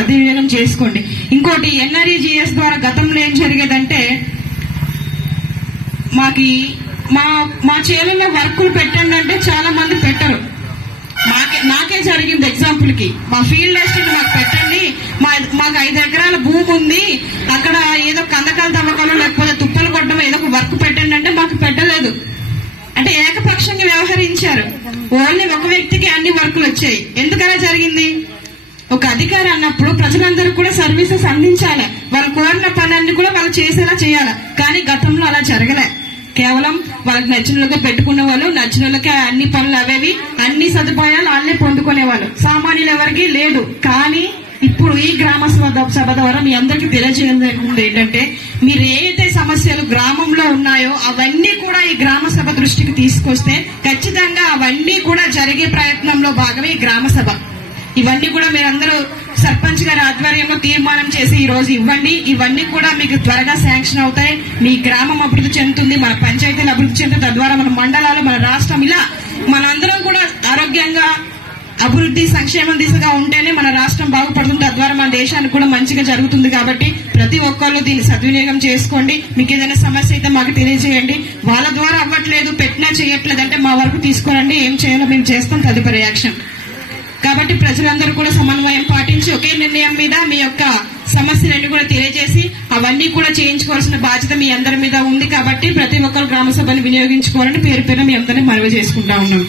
సద్వినియోగం చేసుకోండి. ఇంకోటి ఎన్ఆర్ఈజిఎస్ ద్వారా గతంలో ఏం జరిగేదంటే మాకి మా మా చేలలో వర్కులు పెట్టండి అంటే చాలా మంది పెట్టరు. మాకే నాకే జరిగింది ఎగ్జాంపుల్కి మా ఫీల్డ్ అసిస్టెంట్ మాకు పెట్టండి. మా మాకు ఐదు ఎకరాల భూమి ఉంది. అక్కడ ఏదో కందకాలు తవ్వకాలు లేకపోతే తుప్పలు కొట్టడం ఏదో ఒక వర్క్ పెట్టండి అంటే మాకు పెట్టలేదు. అంటే ఏకపక్షంగా వ్యవహరించారు. ఓన్లీ ఒక వ్యక్తికి అన్ని వర్కులు వచ్చాయి. ఎందుకలా జరిగింది? ఒక అధికారి అన్నప్పుడు ప్రజలందరూ కూడా సర్వీసెస్ అందించాలి. వాళ్ళు కోరిన పనులన్నీ కూడా వాళ్ళు చేసేలా చేయాలి. కానీ గతంలో అలా జరగలే. కేవలం వాళ్ళకి నచ్చినలుగా పెట్టుకున్న వాళ్ళు నచ్చినలకే అన్ని పనులు అవేవి అన్ని సదుపాయాలు వాళ్ళే పొందుకునేవాళ్ళు. సామాన్యులు ఎవరికి లేదు. కానీ ఇప్పుడు ఈ గ్రామ సభ సభ ద్వారా మీ అందరికీ తెలియజేయకుండా ఏంటంటే మీరు ఏదైతే సమస్యలు గ్రామంలో ఉన్నాయో అవన్నీ కూడా ఈ గ్రామ సభ దృష్టికి తీసుకొస్తే ఖచ్చితంగా అవన్నీ కూడా జరిగే ప్రయత్నంలో భాగమే ఈ గ్రామ సభ ఇవన్నీ కూడా మీరందరూ సర్పంచ్ గారి ఆధ్వర్యంలో తీర్మానం చేసి ఈ రోజు ఇవ్వండి. ఇవన్నీ కూడా మీకు త్వరగా శాంక్షన్ అవుతాయి. మీ గ్రామం అభివృద్ధి చెందుతుంది మన పంచాయతీలు అభివృద్ధి చెందుతుంది తద్వారా మన మండలాలు మన రాష్ట్రం ఇలా మనందరం కూడా ఆరోగ్యంగా అభివృద్ధి సంక్షేమం దిశగా ఉంటేనే మన రాష్ట్రం బాగుపడుతుంది. తద్వారా మన దేశానికి కూడా మంచిగా జరుగుతుంది కాబట్టి ప్రతి ఒక్కళ్ళు దీన్ని సద్వినియోగం చేసుకోండి. మీకు ఏదైనా సమస్య అయితే మాకు తెలియజేయండి. వాళ్ళ ద్వారా అవ్వట్లేదు పెట్టినా చేయట్లేదు అంటే మా వరకు తీసుకోరండి. ఏం చేయాలో మేము చేస్తాం తదుపరి యాక్షన్. కాబట్టి ప్రజలందరూ కూడా సమన్వయం పాటించి ఒకే నిర్ణయం మీద మీ యొక్క సమస్యలన్నీ కూడా తెలియజేసి అవన్నీ కూడా చేయించుకోవాల్సిన బాధ్యత మీ అందరి మీద ఉంది కాబట్టి ప్రతి ఒక్కరు గ్రామ సభను వినియోగించుకోవాలని పేరు పేరు మీ అందరినీ మనవి చేసుకుంటా ఉన్నాం.